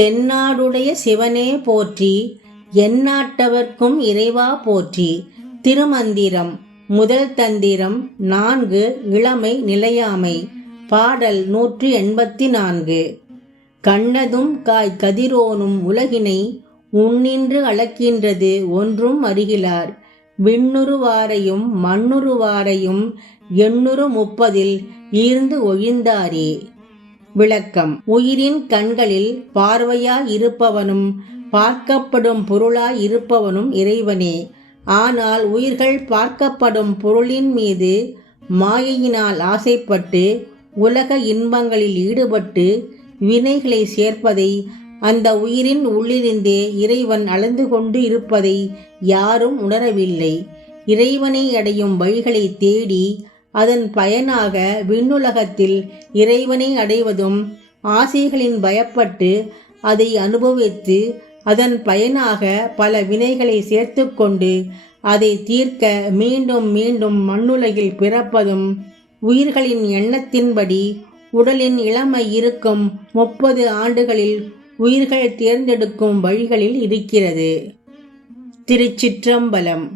தென்னாடுடைய சிவனே போற்றி எந்நாட்டவர்க்கும் இறைவா போற்றி. திருமந்திரம் முதல் தந்திரம் நான்கு இளமை நிலையாமை. பாடல் நூற்றி எண்பத்தி நான்கு. கண்ணதும் காய் கதிரோனும் உலகினை உன்னின்று அளக்கின்றது ஒன்றும் அருகிலார் விண்ணுருவாரையும் மண்ணுருவாரையும் எண்ணூறு முப்பதில் ஈர்ந்து ஒழிந்தாரே. விளக்கம். உயிரின் கண்களில் பார்வையாய் இருப்பவனும் பார்க்கப்படும் பொருளாய் இருப்பவனும் இறைவனே. ஆனால் உயிர்கள் பார்க்கப்படும் பொருளின் மீது மாயையினால் ஆசைப்பட்டு உலக இன்பங்களில் ஈடுபட்டு வினைகளை சேர்ப்பதை அந்த உயிரின் உள்ளிருந்தே இறைவன் அளந்து கொண்டு இருப்பதை யாரும் உணரவில்லை. இறைவனை அடையும் வழிகளை தேடி அதன் பயனாக விண்ணுலகத்தில் இறைவனை அடைவதும் ஆசைகளின் பயப்பட்டு அதை அனுபவித்து அதன் பயனாக பல வினைகளை சேர்த்து கொண்டு அதை தீர்க்க மீண்டும் மீண்டும் மண்ணுலகில் பிறப்பதும் உயிர்களின் எண்ணத்தின்படி உடலின் இளமை இருக்கும் முப்பது ஆண்டுகளில் உயிர்கள் தேர்ந்தெடுக்கும் வழிகளில் இருக்கிறது. திருச்சிற்றம்பலம்